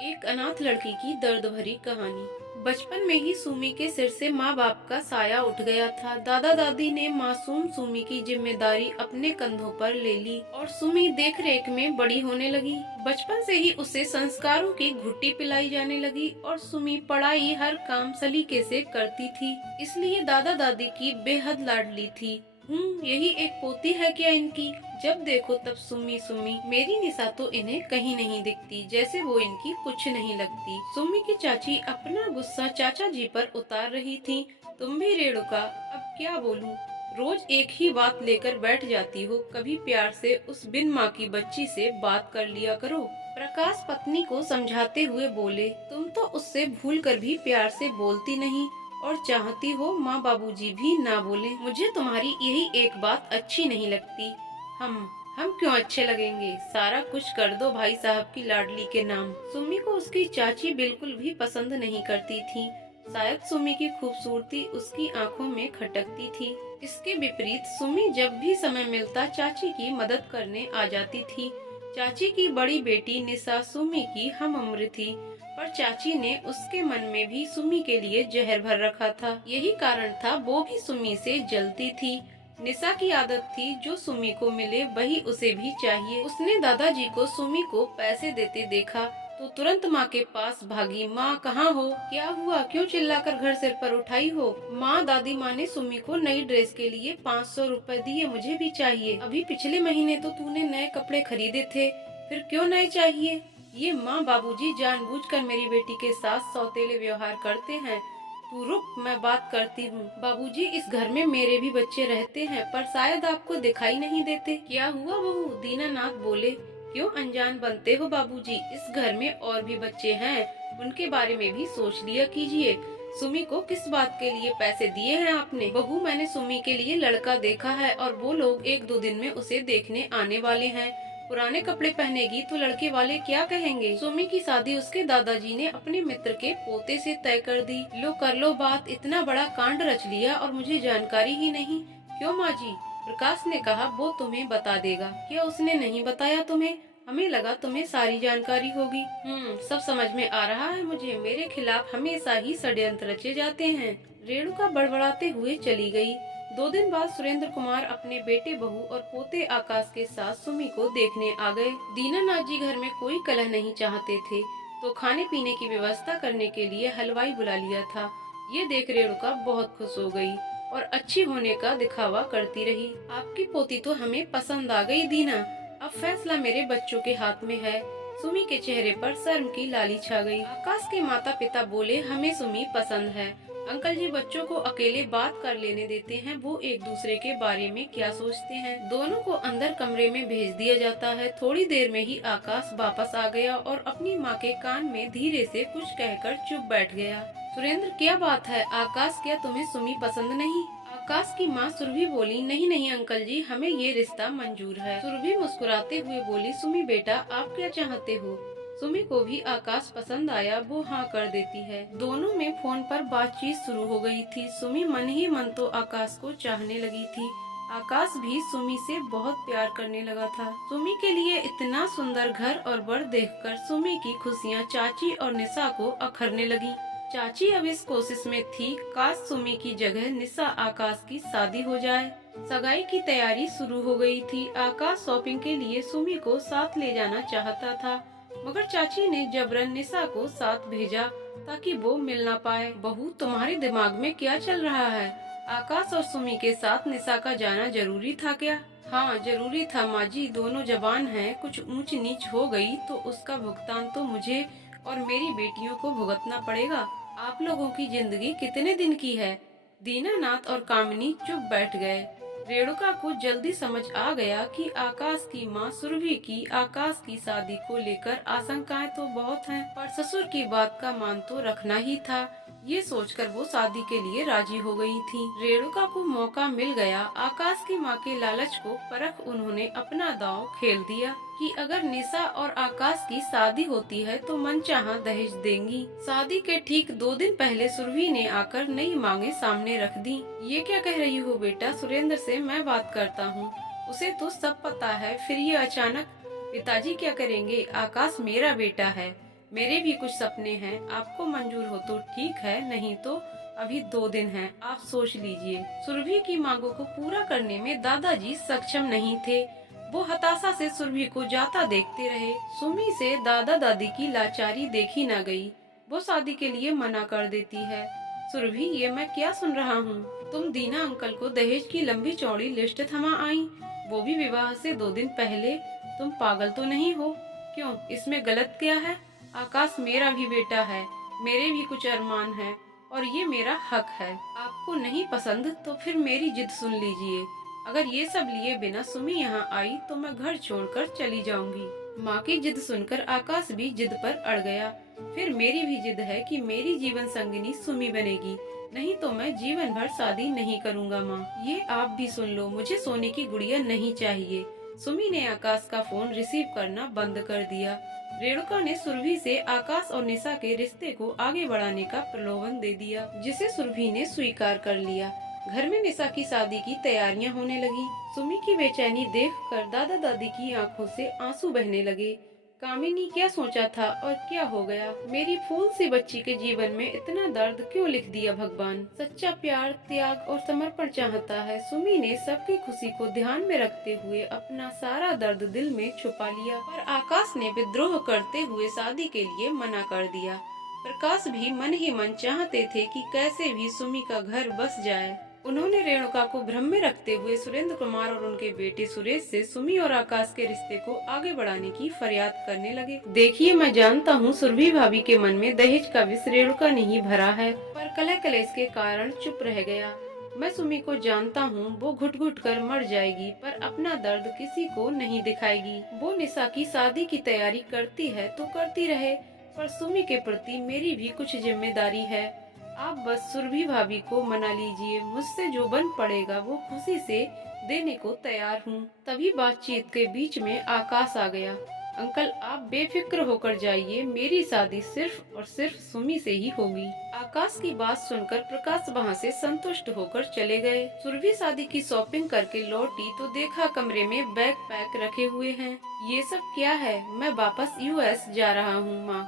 एक अनाथ लड़की की दर्द भरी कहानी। बचपन में ही सुमी के सिर से माँ बाप का साया उठ गया था। दादा दादी ने मासूम सुमी की जिम्मेदारी अपने कंधों पर ले ली और सुमी देख रेख में बड़ी होने लगी। बचपन से ही उसे संस्कारों की घुट्टी पिलाई जाने लगी और सुमी पढ़ाई हर काम सलीके से करती थी, इसलिए दादा दादी की बेहद लाडली थी। यही एक पोती है क्या इनकी? जब देखो तब सुम्मी सुम्मी। मेरी निशा तो इन्हें कहीं नहीं दिखती, जैसे वो इनकी कुछ नहीं लगती। सुम्मी की चाची अपना गुस्सा चाचा जी पर उतार रही थी। तुम भी रेणुका, अब क्या बोलूं? रोज एक ही बात लेकर बैठ जाती हो। कभी प्यार से उस बिन माँ की बच्ची से बात कर लिया करो। प्रकाश पत्नी को समझाते हुए बोले, तुम तो उससे भूल कर भी प्यार से बोलती नहीं और चाहती हो माँ बाबूजी भी ना बोले। मुझे तुम्हारी यही एक बात अच्छी नहीं लगती। हम हम क्यों अच्छे लगेंगे? सारा कुछ कर दो भाई साहब की लाडली के नाम। सुम्मी को उसकी चाची बिल्कुल भी पसंद नहीं करती थी। शायद सुम्मी की खूबसूरती उसकी आंखों में खटकती थी। इसके विपरीत सुम्मी जब भी समय मिलता चाची की मदद करने आ जाती थी। चाची की बड़ी बेटी निशा सुम्मी की हम उम्र थी, पर चाची ने उसके मन में भी सुम्मी के लिए जहर भर रखा था। यही कारण था वो भी सुम्मी से जलती थी। निशा की आदत थी जो सुमी को मिले वही उसे भी चाहिए। उसने दादाजी को सुमी को पैसे देते देखा तो तुरंत माँ के पास भागी। माँ कहाँ हो? क्या हुआ? क्यों चिल्लाकर घर सिर पर उठाई हो? माँ, दादी माँ ने सुमी को नई ड्रेस के लिए 500 रुपए दिए, मुझे भी चाहिए। अभी पिछले महीने तो तूने नए कपड़े खरीदे थे, फिर क्यों नए चाहिए? ये माँ बाबूजी जानबूझकर मेरी बेटी के साथ सौतेले व्यवहार करते हैं। तू रुक, मैं बात करती हूँ। बाबूजी, इस घर में मेरे भी बच्चे रहते हैं, पर शायद आपको दिखाई नहीं देते। क्या हुआ बहू? दीनानाथ बोले। क्यों अनजान बनते हो बाबूजी? इस घर में और भी बच्चे हैं, उनके बारे में भी सोच लिया कीजिए। सुमी को किस बात के लिए पैसे दिए हैं आपने? बहू, मैंने सुमी के लिए लड़का देखा है और वो लोग 1-2 दिन में उसे देखने आने वाले हैं। पुराने कपड़े पहनेगी तो लड़के वाले क्या कहेंगे? सुमी की शादी उसके दादाजी ने अपने मित्र के पोते से तय कर दी। लो कर लो बात, इतना बड़ा कांड रच लिया और मुझे जानकारी ही नहीं। क्यों माँ जी? प्रकाश ने कहा, वो तुम्हें बता देगा। क्या उसने नहीं बताया तुम्हें? हमें लगा तुम्हें सारी जानकारी होगी। सब समझ में आ रहा है मुझे। मेरे खिलाफ हमेशा ही षड्यंत्र रचे जाते हैं। रेणुका बड़बड़ाते हुए चली गई। 2 दिन बाद सुरेंद्र कुमार अपने बेटे बहू और पोते आकाश के साथ सुमी को देखने आ गए। दीनानाथ जी घर में कोई कलह नहीं चाहते थे, तो खाने पीने की व्यवस्था करने के लिए हलवाई बुला लिया था। ये देख रेणुका बहुत खुश हो गई और अच्छी होने का दिखावा करती रही। आपकी पोती तो हमें पसंद आ गई दीना, अब फैसला मेरे बच्चों के हाथ में है। सुमी के चेहरे पर शर्म की लाली छा गई। आकाश के माता पिता बोले, हमें सुमी पसंद है। अंकल जी बच्चों को अकेले बात कर लेने देते हैं, वो एक दूसरे के बारे में क्या सोचते हैं। दोनों को अंदर कमरे में भेज दिया जाता है। थोड़ी देर में ही आकाश वापस आ गया और अपनी माँ के कान में धीरे से कुछ कहकर चुप बैठ गया। सुरेंद्र, क्या बात है? आकाश, क्या तुम्हें सुमी पसंद नहीं? आकाश की माँ सुरभि बोली, नहीं नहीं अंकल जी, हमें ये रिश्ता मंजूर है। सुरभि मुस्कुराते हुए बोली, सुमी बेटा, आप क्या चाहते हो? सुमी को भी आकाश पसंद आया, वो हाँ कर देती है। दोनों में फोन पर बातचीत शुरू हो गई थी। सुमी मन ही मन तो आकाश को चाहने लगी थी। आकाश भी सुमी से बहुत प्यार करने लगा था। सुमी के लिए इतना सुंदर घर और बर देखकर सुमी की खुशियाँ चाची और निशा को अखरने लगी। चाची अब इस कोशिश में थी, काश सुमी की जगह निशा आकाश की शादी हो जाए। सगाई की तैयारी शुरू हो गई थी। आकाश शॉपिंग के लिए सुमी को साथ ले जाना चाहता था, मगर चाची ने जबरन निशा को साथ भेजा ताकि वो मिल ना पाए। बहू, तुम्हारे दिमाग में क्या चल रहा है? आकाश और सुमी के साथ निशा का जाना जरूरी था क्या? हाँ जरूरी था माँ जी, दोनों जवान हैं, कुछ ऊंच नीच हो गई तो उसका भुगतान तो मुझे और मेरी बेटियों को भुगतना पड़ेगा। आप लोगों की जिंदगी कितने दिन की है? दीनानाथ और कामिनी चुप बैठ गए। रेणुका को जल्दी समझ आ गया कि आकाश की माँ सुरभि की आकाश की शादी को लेकर आशंकाएं तो बहुत हैं, पर ससुर की बात का मान तो रखना ही था। ये सोचकर वो शादी के लिए राजी हो गई थी। रेणुका को मौका मिल गया। आकाश की माँ के लालच को परख उन्होंने अपना दांव खेल दिया कि अगर निशा और आकाश की शादी होती है तो मनचाहा दहेज देंगी। शादी के ठीक 2 दिन पहले सुरभि ने आकर नई मांगे सामने रख दी। ये क्या कह रही हो बेटा? सुरेंद्र से मैं बात करता हूँ, उसे तो सब पता है। फिर ये अचानक? पिताजी क्या करेंगे? आकाश मेरा बेटा है, मेरे भी कुछ सपने हैं, आपको मंजूर हो तो ठीक है, नहीं तो अभी 2 दिन हैं, आप सोच लीजिए। सुरभि की मांगों को पूरा करने में दादाजी सक्षम नहीं थे। वो हताशा से सुरभि को जाता देखते रहे। सुमी से दादा दादी की लाचारी देखी न गई। वो शादी के लिए मना कर देती है। सुरभि, ये मैं क्या सुन रहा हूँ? तुम दीना अंकल को दहेज की लंबी चौड़ी लिस्ट थमा आई, वो भी विवाह से 2 दिन पहले। तुम पागल तो नहीं हो? क्यों, इसमें गलत क्या है? आकाश मेरा भी बेटा है, मेरे भी कुछ अरमान है और ये मेरा हक है। आपको नहीं पसंद तो फिर मेरी जिद सुन लीजिए। अगर ये सब लिए बिना सुमी यहाँ आई तो मैं घर छोड़कर चली जाऊंगी। माँ की जिद सुनकर आकाश भी जिद पर अड़ गया। फिर मेरी भी जिद है कि मेरी जीवन संगिनी सुमी बनेगी, नहीं तो मैं जीवन भर शादी नहीं करूँगा। माँ, ये आप भी सुन लो, मुझे सोने की गुड़िया नहीं चाहिए। सुमी ने आकाश का फोन रिसीव करना बंद कर दिया। रेणुका ने सुरभि से आकाश और निशा के रिश्ते को आगे बढ़ाने का प्रलोभन दे दिया, जिसे सुरभि ने स्वीकार कर लिया। घर में निशा की शादी की तैयारियां होने लगी। सुमी की बेचैनी देखकर दादा दादी की आंखों से आंसू बहने लगे। कामिनी, क्या सोचा था और क्या हो गया? मेरी फूल सी बच्ची के जीवन में इतना दर्द क्यों लिख दिया भगवान? सच्चा प्यार, त्याग और समर्पण चाहता है। सुमी ने सबकी खुशी को ध्यान में रखते हुए अपना सारा दर्द दिल में छुपा लिया। पर आकाश ने विद्रोह करते हुए शादी के लिए मना कर दिया। प्रकाश भी मन ही मन चाहते थे कि कैसे भी सुमी का घर बस जाए। उन्होंने रेणुका को भ्रम में रखते हुए सुरेंद्र कुमार और उनके बेटे सुरेश से सुमी और आकाश के रिश्ते को आगे बढ़ाने की फरियाद करने लगे। देखिए, मैं जानता हूँ सुरभि भाभी के मन में दहेज का विष रेणुका नहीं भरा है, पर कलह कलेश के कारण चुप रह गया। मैं सुमी को जानता हूँ, वो घुट घुट कर मर जाएगी, पर अपना दर्द किसी को नहीं दिखाएगी। वो निशा की शादी की तैयारी करती है तो करती रहे, पर सुमी के प्रति मेरी भी कुछ जिम्मेदारी है। आप बस सुरभि भाभी को मना लीजिए, मुझसे जो बन पड़ेगा वो खुशी से देने को तैयार हूँ। तभी बातचीत के बीच में आकाश आ गया। अंकल, आप बेफिक्र होकर जाइए, मेरी शादी सिर्फ और सिर्फ सुमी से ही होगी। आकाश की बात सुनकर प्रकाश वहाँ से संतुष्ट होकर चले गए। सुरभि शादी की शॉपिंग करके लौटी तो देखा कमरे में बैग पैक रखे हुए हैं। ये सब क्या है? मैं वापस यूएस जा रहा हूँ। माँ,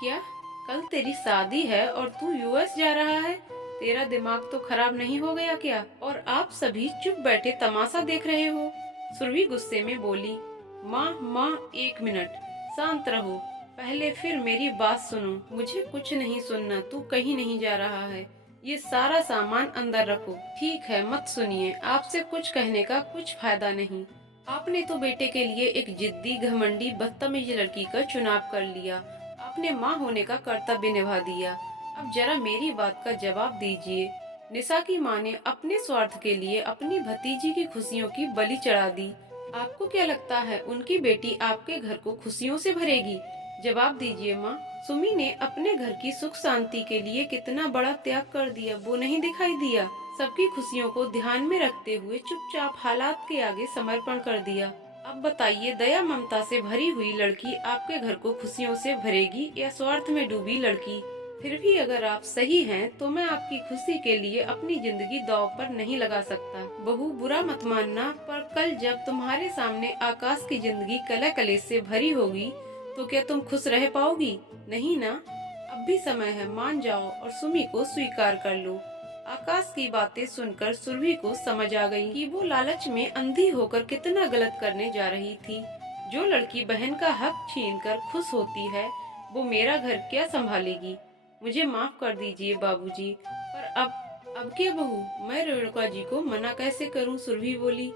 क्या? कल तेरी शादी है और तू यूएस जा रहा है? तेरा दिमाग तो खराब नहीं हो गया क्या? और आप सभी चुप बैठे तमाशा देख रहे हो। सुरभि गुस्से में बोली। माँ, 1 मिनट, शांत रहो। पहले फिर मेरी बात सुनो। मुझे कुछ नहीं सुनना, तू कहीं नहीं जा रहा है। ये सारा सामान अंदर रखो। ठीक है, मत सुनिए, आपसे कुछ कहने का कुछ फायदा नहीं। आपने तो बेटे के लिए एक जिद्दी, घमंडी, बदतमीज लड़की का चुनाव कर लिया। आपने माँ होने का कर्तव्य निभा दिया। अब जरा मेरी बात का जवाब दीजिए। निशा की माँ ने अपने स्वार्थ के लिए अपनी भतीजी की खुशियों की बलि चढ़ा दी। आपको क्या लगता है उनकी बेटी आपके घर को खुशियों से भरेगी? जवाब दीजिए माँ। सुमी ने अपने घर की सुख शांति के लिए कितना बड़ा त्याग कर दिया, वो नहीं दिखाई दिया? सबकी खुशियों को ध्यान में रखते हुए चुपचाप हालात के आगे समर्पण कर दिया। अब बताइए, दया ममता से भरी हुई लड़की आपके घर को खुशियों से भरेगी या स्वार्थ में डूबी लड़की? फिर भी अगर आप सही हैं तो मैं आपकी खुशी के लिए अपनी जिंदगी दांव पर नहीं लगा सकता। बहू, बुरा मत मानना, पर कल जब तुम्हारे सामने आकाश की जिंदगी कलह कलेश से भरी होगी तो क्या तुम खुश रह पाओगी? नहीं ना। अब भी समय है, मान जाओ और सुमी को स्वीकार कर लो। आकाश की बातें सुनकर सुरभि को समझ आ गई कि वो लालच में अंधी होकर कितना गलत करने जा रही थी। जो लड़की बहन का हक छीनकर खुश होती है, वो मेरा घर क्या संभालेगी? मुझे माफ कर दीजिए बाबूजी, पर अब क्या बहू? मैं रेणुका जी को मना कैसे करूं? सुरभि बोली।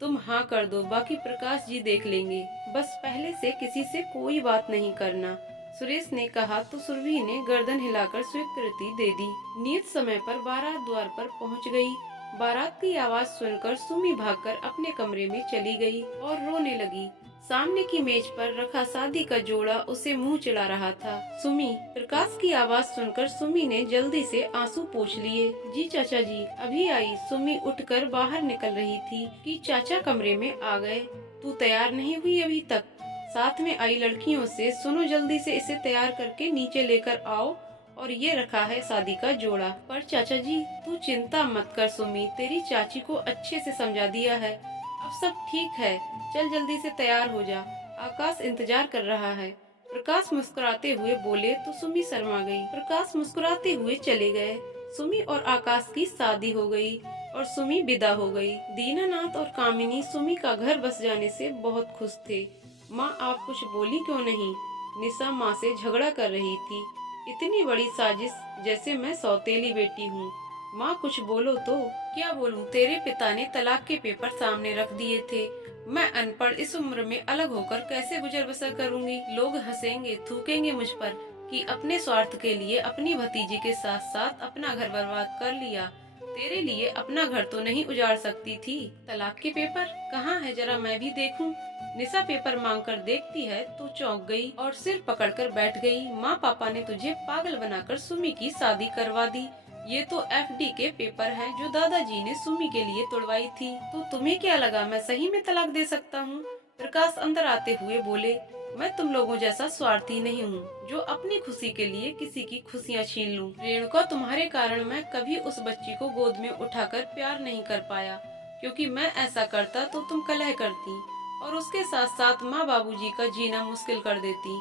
तुम हाँ कर दो, बाकी प्रकाश जी देख लेंगे। बस पहले से किसी से कोई बात नहीं करना, सुरेश ने कहा तो सुरभि ने गर्दन हिलाकर स्वीकृति दे दी। नियत समय पर बारात द्वार पर पहुंच गई। बारात की आवाज सुनकर सुमी भागकर अपने कमरे में चली गई और रोने लगी। सामने की मेज पर रखा शादी का जोड़ा उसे मुंह चिढ़ा रहा था। सुमी। प्रकाश की आवाज सुनकर सुमी ने जल्दी से आंसू पोंछ लिए। जी चाचा जी, अभी आई। सुमी उठकर बाहर निकल रही थी कि चाचा कमरे में आ गए। तू तैयार नहीं हुई अभी तक? साथ में आई लड़कियों से, सुनो, जल्दी से इसे तैयार करके नीचे लेकर आओ, और ये रखा है शादी का जोड़ा। पर चाचा जी, तू चिंता मत कर सुमी, तेरी चाची को अच्छे से समझा दिया है, अब सब ठीक है। चल जल्दी से तैयार हो जा, आकाश इंतजार कर रहा है। प्रकाश मुस्कुराते हुए बोले तो सुमी शर्मा गई। प्रकाश मुस्कुराते हुए चले गए। सुमी और आकाश की शादी हो गई और सुमी विदा हो गई। दीनानाथ और कामिनी सुमी का घर बस जाने से बहुत खुश थे। माँ, आप कुछ बोली क्यों नहीं? निशा माँ से झगड़ा कर रही थी। इतनी बड़ी साजिश, जैसे मैं सौतेली बेटी हूँ। माँ, कुछ बोलो तो। क्या बोलूं? तेरे पिता ने तलाक के पेपर सामने रख दिए थे। मैं अनपढ़ इस उम्र में अलग होकर कैसे गुजर बसर करूंगी? लोग हंसेंगे, थूकेंगे मुझ पर कि अपने स्वार्थ के लिए अपनी भतीजी के साथ साथ अपना घर बर्बाद कर लिया। तेरे लिए अपना घर तो नहीं उजाड़ सकती थी। तलाक के पेपर कहाँ है, जरा मैं भी देखूं। निशा पेपर मांगकर देखती है तो चौंक गई और सिर पकड़कर बैठ गई। माँ, पापा ने तुझे पागल बनाकर सुमी की शादी करवा दी। ये तो एफडी के पेपर हैं जो दादाजी ने सुमी के लिए तोड़वाई थी। तो तुम्हें क्या लगा मैं सही में तलाक दे सकता हूँ? प्रकाश अंदर आते हुए बोले, मैं तुम लोगों जैसा स्वार्थी नहीं हूँ जो अपनी खुशी के लिए किसी की खुशियाँ छीन लूं। रेणुका, तुम्हारे कारण मैं कभी उस बच्ची को गोद में उठाकर प्यार नहीं कर पाया, क्योंकि मैं ऐसा करता तो तुम कलह करती और उसके साथ साथ माँ बाबूजी का जीना मुश्किल कर देती।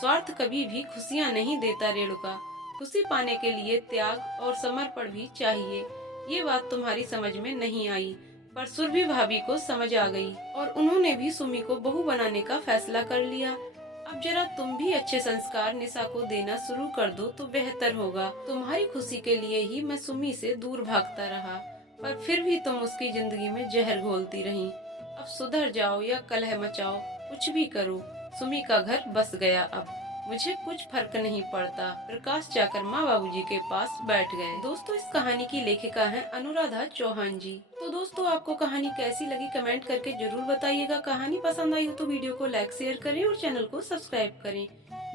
स्वार्थ कभी भी खुशियाँ नहीं देता रेणुका। खुशी पाने के लिए त्याग और समर्पण भी चाहिए। ये बात तुम्हारी समझ में नहीं आई, पर सुरभि भाभी को समझ आ गई और उन्होंने भी सुमी को बहू बनाने का फैसला कर लिया। अब जरा तुम भी अच्छे संस्कार निशा को देना शुरू कर दो तो बेहतर होगा। तुम्हारी खुशी के लिए ही मैं सुमी से दूर भागता रहा, पर फिर भी तुम उसकी जिंदगी में जहर घोलती रही। अब सुधर जाओ या कलह मचाओ, कुछ भी करो, सुमी का घर बस गया। अब मुझे कुछ फर्क नहीं पड़ता। प्रकाश जाकर माँ बाबूजी के पास बैठ गए। दोस्तों, इस कहानी की लेखिका हैं अनुराधा चौहान जी। तो दोस्तों, आपको कहानी कैसी लगी कमेंट करके जरूर बताइएगा। कहानी पसंद आई हो तो वीडियो को लाइक शेयर करें और चैनल को सब्सक्राइब करें।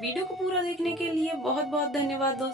वीडियो को पूरा देखने के लिए बहुत बहुत धन्यवाद दोस्तों।